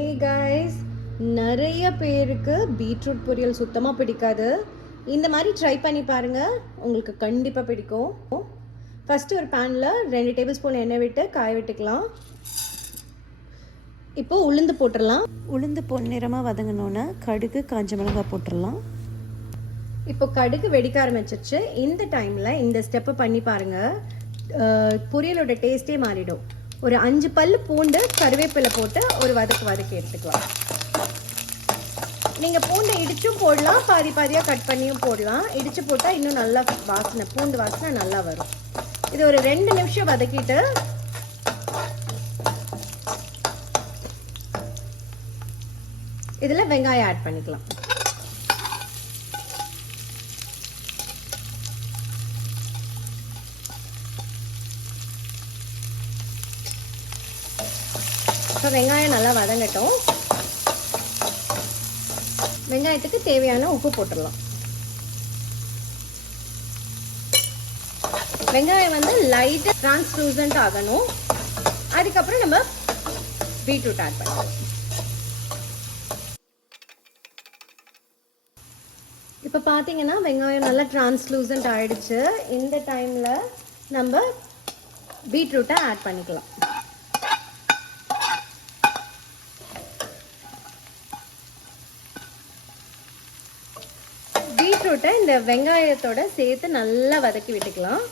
Hey guys, நிறைய பேருக்கு beetroot பொரியல் சுத்தமாக பிடிக்காது. இந்த மாதிரி ட்ரை பண்ணி பாருங்கள், உங்களுக்கு கண்டிப்பாக பிடிக்கும். ஃபஸ்ட்டு ஒரு பேனில் 2 டேபிள் ஸ்பூன் எண்ணெய் விட்டு காய விட்டுக்கலாம். இப்போது உளுந்து போட்டுடலாம். உளுந்து பொன்னிறமாக வதங்கினோன்னே கடுகு காஞ்ச மிளகாய் போட்டுடலாம். இப்போ கடுகு வெடிக்க ஆரம்பிச்சிருச்சு. இந்த டைமில் இந்த ஸ்டெப்பை பண்ணி பாருங்கள், பொரியலோட டேஸ்ட்டே மாறிடும். ஒரு 5 பல் பூண்டு கருவேப்பிலை போட்டு ஒரு வதக்கி எடுத்துக்கலாம். நீங்கள் பூண்டை இடிச்சும் போடலாம், பாதி பாதியாக கட் பண்ணியும் போடலாம். இடித்து போட்டால் இன்னும் நல்லா வாசனை, பூண்டு வாசனை நல்லா வரும். இது ஒரு 2 நிமிஷம் வதக்கிட்டு இதில் வெங்காயம் ஆட் பண்ணிக்கலாம். இப்போ வெங்காயம் நல்லா வதங்கட்டும். வெங்காயத்துக்கு தேவையான உப்பு போட்டுடலாம். வெங்காயம் வந்து லைட்டாக டிரான்ஸ்லூசன்ட் ஆகணும். அதுக்கப்புறம் நம்ம பீட்ரூட் ஆட் பண்ணலாம். இப்போ பார்த்தீங்கன்னா வெங்காயம் நல்லா டிரான்ஸ்லூசன்ட் ஆயிடுச்சு. இந்த டைமில் நம்ம பீட்ரூட்டை ஆட் பண்ணிக்கலாம். பீட்ரூட்டை இந்த வெங்காயத்தோட சேர்த்து நல்லா வதக்கி விட்டுக்கலாம்.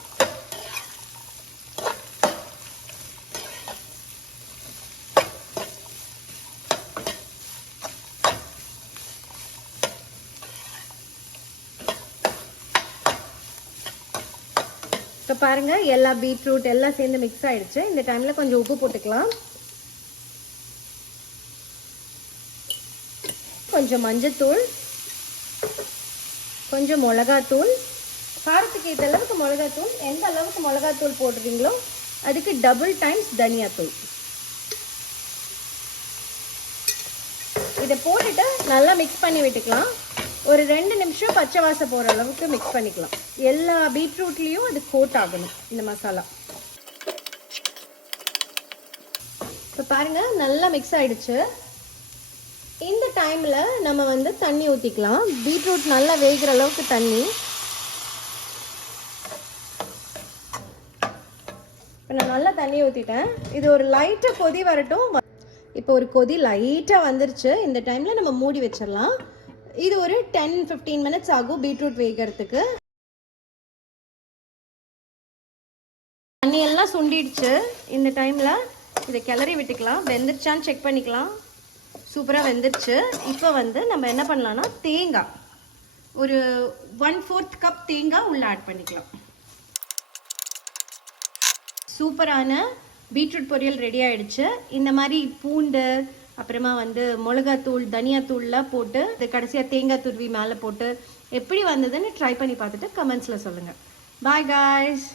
இப்போ பாருங்க, எல்லா பீட்ரூட் எல்லாம் சேர்ந்து மிக்ஸ் ஆயிடுச்சு. இந்த டைம்ல கொஞ்சம் உப்பு போட்டுக்கலாம், கொஞ்சம் மஞ்சத்தூள், கொஞ்சம் மிளகாத்தூள். காரத்துக்கு ஏற்ற அளவுக்கு மிளகாத்தூள். எந்த அளவுக்கு மிளகாத்தூள் போடுறீங்களோ அதுக்கு டபுள் டைம்ஸ் தனியாத்தூள். இதை போட்டுட்டு நல்லா மிக்ஸ் பண்ணி விட்டுக்கலாம். ஒரு 2 நிமிஷம் பச்சை வாசம் போகிற அளவுக்கு மிக்ஸ் பண்ணிக்கலாம். எல்லா பீட்ரூட்லேயும் அது கோட் ஆகணும் இந்த மசாலா. இப்போ பாருங்கள், நல்லா மிக்ஸ் ஆயிடுச்சு. இந்த டைமில் நம்ம வந்து தண்ணி ஊற்றிக்கலாம். பீட்ரூட் நல்லா வேகிற அளவுக்கு தண்ணி. இப்போ நான் நல்லா தண்ணி ஊற்றிட்டேன். இது ஒரு லைட்டாக கொதி வரட்டும். இப்போ ஒரு கொதி லைட்டாக வந்துருச்சு. இந்த டைமில் நம்ம மூடி வச்சிடலாம். இது ஒரு 10-15 மினிட்ஸ் ஆகும் பீட்ரூட் வேகிறதுக்கு. தண்ணி எல்லாம் சுண்டிடுச்சு. இந்த டைமில் இதை கிளறி விட்டுக்கலாம். வெந்துருச்சான்னு செக் பண்ணிக்கலாம். சூப்பராக வெந்துருச்சு. இப்போ வந்து நம்ம என்ன பண்ணலாம்னா, தேங்காய் ஒரு 1/4 கப் தேங்காய் உள்ள ஆட் பண்ணிக்கலாம். சூப்பரான பீட்ரூட் பொரியல் ரெடி ஆயிடுச்சு. இந்த மாதிரி பூண்டு, அப்புறமா வந்து மிளகாத்தூள், தனியாத்தூள்லாம் போட்டு கடைசியாக தேங்காய் துருவி மேலே போட்டு எப்படி வந்ததுன்னு ட்ரை பண்ணி பார்த்துட்டு கமெண்ட்ஸில் சொல்லுங்கள். Bye guys.